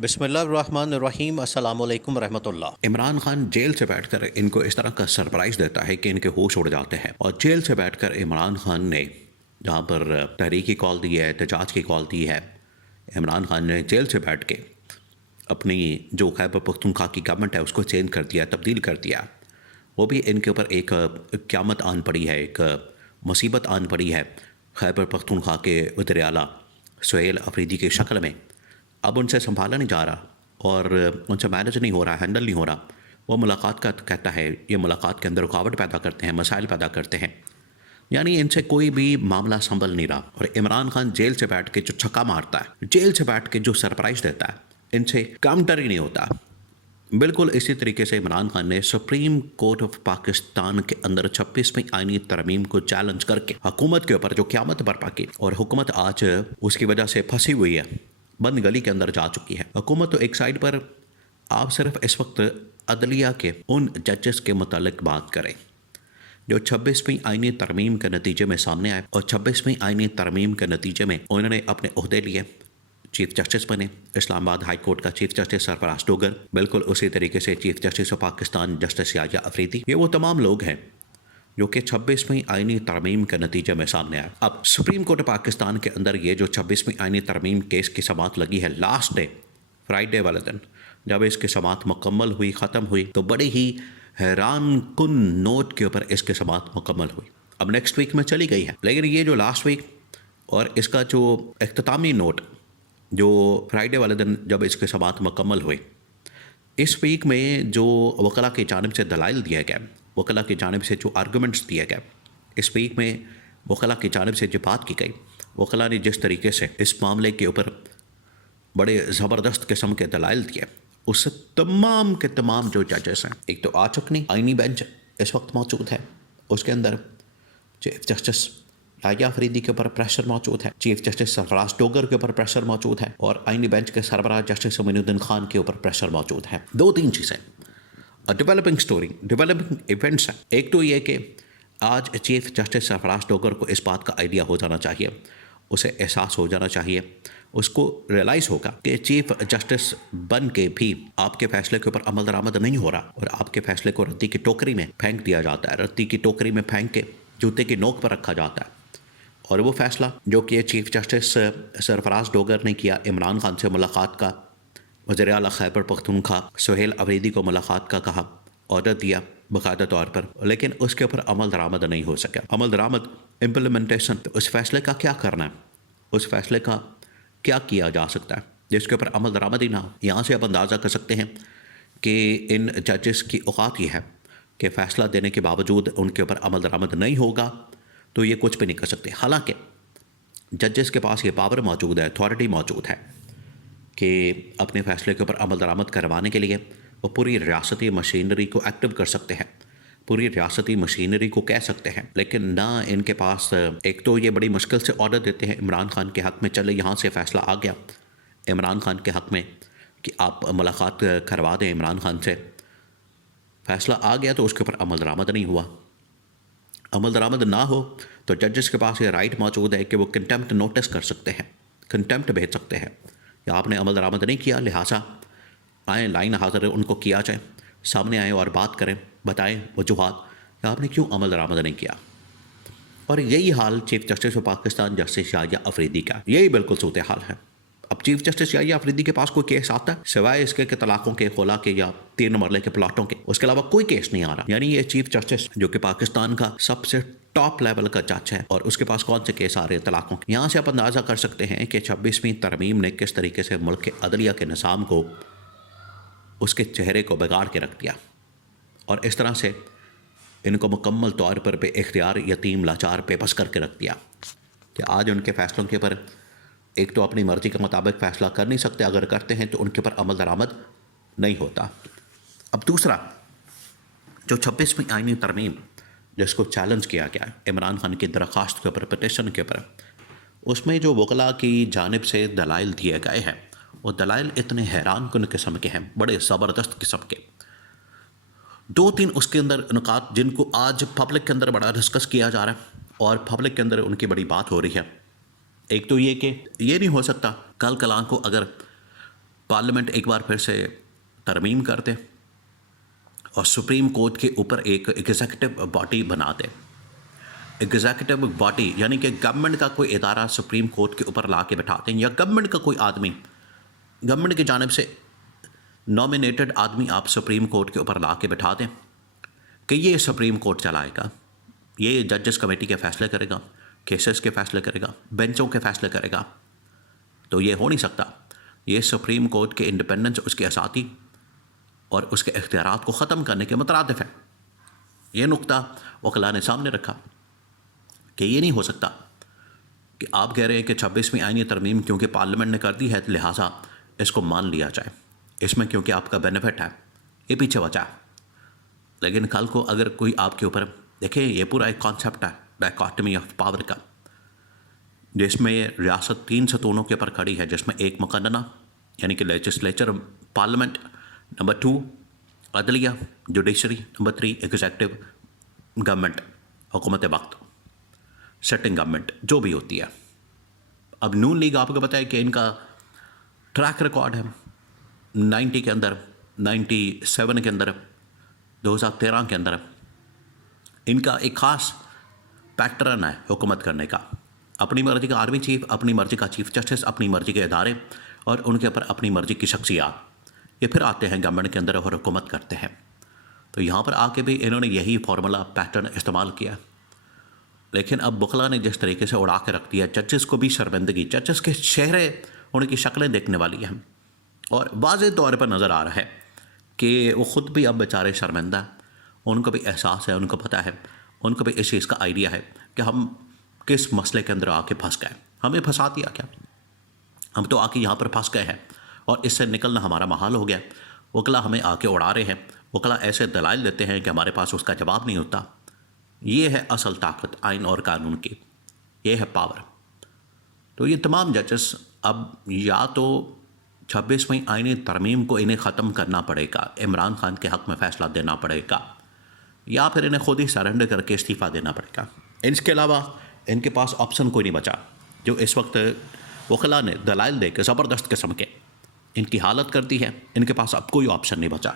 بسم اللہ الرحمن الرحیم، السلام علیکم ورحمۃ اللہ۔ عمران خان جیل سے بیٹھ کر ان کو اس طرح کا سرپرائز دیتا ہے کہ ان کے ہوش اڑ جاتے ہیں، اور جیل سے بیٹھ کر عمران خان نے جہاں پر تحریک کی کال دی ہے، احتجاج کی کال دی ہے، عمران خان نے جیل سے بیٹھ کے اپنی جو خیبر پختونخوا کی گورنمنٹ ہے اس کو چینج کر دیا، تبدیل کر دیا۔ وہ بھی ان کے اوپر ایک قیامت آن پڑی ہے، ایک مصیبت آن پڑی ہے خیبر پختونخوا کے وزیر اعلیٰ سہیل افریدی کی شکل میں۔ اب ان سے سنبھالا نہیں جا رہا اور ان سے مینج نہیں ہو رہا، ہینڈل نہیں ہو رہا۔ وہ ملاقات کا کہتا ہے، یہ ملاقات کے اندر رکاوٹ پیدا کرتے ہیں، مسائل پیدا کرتے ہیں، یعنی ان سے کوئی بھی معاملہ سنبھل نہیں رہا۔ اور عمران خان جیل سے بیٹھ کے جو چھکا مارتا ہے، جیل سے بیٹھ کے جو سرپرائز دیتا ہے، ان سے کاؤنٹر ہی نہیں ہوتا۔ بالکل اسی طریقے سے عمران خان نے سپریم کورٹ آف پاکستان کے اندر 26ویں آئینی ترمیم کو چیلنج کر کے حکومت کے اوپر جو قیامت برپا کی، اور حکومت آج اس کی وجہ سے پھنسی ہوئی ہے، بند گلی کے اندر جا چکی ہے۔ حکومت تو ایک سائڈ پر، آپ صرف اس وقت عدلیہ کے ان ججز کے متعلق بات کریں جو 26ویں آئینی ترمیم کے نتیجے میں سامنے آئے، اور 26ویں آئینی ترمیم کے نتیجے میں انہوں نے اپنے عہدے لیے، چیف جسٹس بنے۔ اسلام آباد ہائی کورٹ کا چیف جسٹس سرفراز ڈوگر، بالکل اسی طریقے سے chief justice of Pakistan justice Yahya Afridi, یہ وہ تمام لوگ ہیں جو کہ 26ویں آئینی ترمیم کے نتیجے میں سامنے آئے۔ اب سپریم کورٹ پاکستان کے اندر یہ جو 26ویں آئینی ترمیم کیس کی سماعت لگی ہے، لاسٹ ڈے فرائیڈے والے دن جب اس کی سماعت مکمل ہوئی، ختم ہوئی، تو بڑے ہی حیران کن نوٹ کے اوپر اس کی سماعت مکمل ہوئی۔ اب نیکسٹ ویک میں چلی گئی ہے، لیکن یہ جو لاسٹ ویک اور اس کا جو اختتامی نوٹ جو فرائیڈے والے دن جب اس کی سماعت مکمل ہوئی، اس ویک میں جو وکلاء کی جانب سے دلائل دیا گیا، وکلاء کی جانب سے جو آرگومنٹس دیے گئے، اس ویک میں وکلاء کی جانب سے جو بات کی گئی، وکلاء نے جس طریقے سے اس معاملے کے اوپر بڑے زبردست قسم کے دلائل دیے، اس سے تمام کے تمام جو ججز ہیں، ایک تو آچکنی آئینی بینچ اس وقت موجود ہے، اس کے اندر چیف جسٹس یحییٰ افریدی کے اوپر پریشر موجود ہے، چیف جسٹس سرفراز ڈوگر کے اوپر پریشر موجود ہے، اور آئینی بینچ کے سربراہ جسٹس معین الدین خان کے اوپر پریشر موجود ہے۔ دو تین چیزیں ڈیولپنگ سٹوری، ڈیولپنگ ایونٹس ہیں۔ ایک تو یہ کہ آج چیف جسٹس سرفراز ڈوگر کو اس بات کا آئیڈیا ہو جانا چاہیے، اسے احساس ہو جانا چاہیے، اس کو ریئلائز ہوگا کہ چیف جسٹس بن کے بھی آپ کے فیصلے کے اوپر عمل درآمد نہیں ہو رہا، اور آپ کے فیصلے کو رتی کی ٹوکری میں پھینک دیا جاتا ہے، رتی کی ٹوکری میں پھینک کے جوتے کی نوک پر رکھا جاتا ہے۔ اور وہ فیصلہ جو کہ چیف جسٹس سرفراز ڈوگر نے کیا، عمران خان سے ملاقات کا، وزیر اعلیٰ خیبر پختونخوا سہیل افریدی کو ملاقات کا کہا، آرڈر دیا باقاعدہ طور پر، لیکن اس کے اوپر عمل درآمد نہیں ہو سکا۔ عمل درآمد، امپلیمنٹیشن، تو اس فیصلے کا کیا کرنا ہے، اس فیصلے کا کیا کیا جا سکتا ہے جس کے اوپر عمل درآمد ہی نہ ہو۔ یہاں سے آپ اندازہ کر سکتے ہیں کہ ان ججز کی اوقات یہ ہے کہ فیصلہ دینے کے باوجود ان کے اوپر عمل درآمد نہیں ہوگا تو یہ کچھ بھی نہیں کر سکتے۔ حالانکہ ججز کے پاس یہ پاور موجود ہے، اتھارٹی موجود ہے کہ اپنے فیصلے کے اوپر عمل درآمد کروانے کے لیے وہ پوری ریاستی مشینری کو ایکٹیو کر سکتے ہیں، پوری ریاستی مشینری کو کہہ سکتے ہیں، لیکن نہ ان کے پاس، ایک تو یہ بڑی مشکل سے آرڈر دیتے ہیں عمران خان کے حق میں، چلے یہاں سے فیصلہ آ گیا عمران خان کے حق میں کہ آپ ملاقات کروا دیں عمران خان سے، فیصلہ آ گیا تو اس کے اوپر عمل درآمد نہیں ہوا۔ عمل درآمد نہ ہو تو ججز کے پاس یہ رائٹ موجود ہے کہ وہ کنٹیمپٹ نوٹس کر سکتے ہیں، کنٹیمپٹ بھیج سکتے ہیں، یا آپ نے عمل درآمد نہیں کیا لہٰذا آئیں، لائن حاضر ان کو کیا جائے، سامنے آئیں اور بات کریں، بتائیں وجوہات کہ آپ نے کیوں عمل درآمد نہیں کیا۔ اور یہی حال chief justice of Pakistan justice Yahya Afridi کا، یہی بالکل صورتحال ہے۔ اب چیف جسٹس یحییٰ افریدی کے پاس کوئی کیس آتا ہے سوائے اس کے کہ طلاقوں کے، خلا کے، یا 3 مرلے کے پلاٹوں کے، اس کے علاوہ کوئی کیس نہیں آ رہا۔ یعنی یہ چیف جسٹس جو کہ پاکستان کا سب سے ٹاپ لیول کا جج ہے، اور اس کے پاس کون سے کیس آ رہے ہیں طلاقوں کے۔ یہاں سے آپ اندازہ کر سکتے ہیں کہ 26ویں ترمیم نے کس طریقے سے ملک کے عدلیہ کے نظام کو، اس کے چہرے کو بگاڑ کے رکھ دیا، اور اس طرح سے ان کو مکمل طور پر بے اختیار، یتیم، لاچار، بے بس کر کے رکھ دیا کہ آج ان کے فیصلوں کے اوپر ایک تو اپنی مرضی کے مطابق فیصلہ کر نہیں سکتے، اگر کرتے ہیں تو ان کے اوپر عمل درآمد نہیں ہوتا۔ اب دوسرا جو 26ویں آئینی ترمیم جس کو چیلنج کیا گیا ہے عمران خان کی درخواست کے اوپر، پٹیشن کے اوپر، اس میں جو وکلاء کی جانب سے دلائل دیے گئے ہیں، وہ دلائل اتنے حیران کن قسم کے ہیں، بڑے زبردست قسم کے۔ 2-3 اس کے اندر نکات جن کو آج پبلک کے اندر بڑا ڈسکس کیا جا رہا ہے اور پبلک کے اندر ان کی بڑی بات ہو رہی ہے۔ ایک تو یہ کہ یہ نہیں ہو سکتا کل کلاں کو اگر پارلیمنٹ ایک بار پھر سے ترمیم کر دے اور سپریم کورٹ کے اوپر ایک ایگزیکٹو باڈی بنا دے. ایگزیکٹو باڈی یعنی کہ گورنمنٹ کا کوئی ادارہ سپریم کورٹ کے اوپر لا کے بٹھا دیں، یا گورنمنٹ کا کوئی آدمی، گورنمنٹ کی جانب سے نامینیٹڈ آدمی آپ سپریم کورٹ کے اوپر لا کے بٹھا دیں کہ یہ سپریم کورٹ چلائے گا، یہ ججز کمیٹی کے فیصلے کرے گا، کیسز کے فیصلے کرے گا، بینچوں کے فیصلے کرے گا. تو یہ ہو نہیں سکتا. یہ سپریم کورٹ کے انڈیپینڈنس، اس کے اساتی اور اس کے اختیارات کو ختم کرنے کے مترادف ہے. یہ نقطہ وکلاء نے سامنے رکھا کہ یہ نہیں ہو سکتا کہ آپ کہہ رہے ہیں کہ 26ویں آئینی ترمیم کیونکہ پارلیمنٹ نے کر دی ہے لہٰذا اس کو مان لیا جائے، اس میں کیونکہ آپ کا بینیفٹ ہے، یہ پیچھے بچا ہے. لیکن کل کو اگر کوئی آپ کے اوپر، دیکھیں یہ پورا ایک کانسیپٹ ہے ڈائکاٹمی آف پاور کا، جس میں ریاست 3 ستونوں کے اوپر کھڑی ہے، جس میں ایک مقننہ یعنی کہ لیجسلیچر پارلیمنٹ، نمبر 2 عدلیہ جوڈیشری، نمبر 3 ایگزیکٹو گورنمنٹ حکومت وقت سیٹنگ گورنمنٹ جو بھی ہوتی ہے. اب نون لیگ آپ کو بتائے کہ ان کا ٹریک ریکارڈ ہے 90 کے اندر، 97 کے اندر، 2013 کے اندر ان کا ایک خاص پیٹرن ہے حکومت کرنے کا. اپنی مرضی کا آرمی چیف، اپنی مرضی کا چیف جسٹس، اپنی مرضی کے ادارے اور ان کے اوپر اپنی مرضی کی شخصیات، یہ پھر آتے ہیں گورنمنٹ کے اندر اور حکومت کرتے ہیں. تو یہاں پر آ کے بھی انہوں نے یہی فارمولا پیٹرن استعمال کیا. لیکن اب وکلاء نے جس طریقے سے اڑا کے رکھ دیا، ججز کو بھی شرمندگی، ججز کے چہرے، ان کی شکلیں دیکھنے والی ہیں اور واضح طور پر نظر آ رہا ہے کہ وہ خود بھی اب بیچارے شرمندہ ہیں. ان کو بھی احساس ہے، ان کو پتہ ہے، ان کو بھی اس چیز کا آئیڈیا ہے کہ ہم کس مسئلے کے اندر آ کے پھنس گئے. ہمیں پھنسا دیا کیا؟ ہم تو آ کے یہاں پر پھنس گئے ہیں اور اس سے نکلنا ہمارا محال ہو گیا. وکلاء ہمیں آ کے اڑا رہے ہیں، وکلاء ایسے دلائل دیتے ہیں کہ ہمارے پاس اس کا جواب نہیں ہوتا. یہ ہے اصل طاقت آئین اور قانون کی، یہ ہے پاور. تو یہ تمام ججز اب یا تو 26ویں آئینی ترمیم کو انہیں ختم کرنا پڑے گا، عمران خان کے حق میں فیصلہ دینا پڑے گا، یا پھر انہیں خود ہی سرنڈر کر کے استعفیٰ دینا پڑے گا. اس کے علاوہ ان کے پاس آپشن کوئی نہیں بچا. جو اس وقت وکلاء نے دلائل دے کے زبردست قسم کے ان کی حالت کر دی ہے، ان کے پاس اب کوئی آپشن نہیں بچا.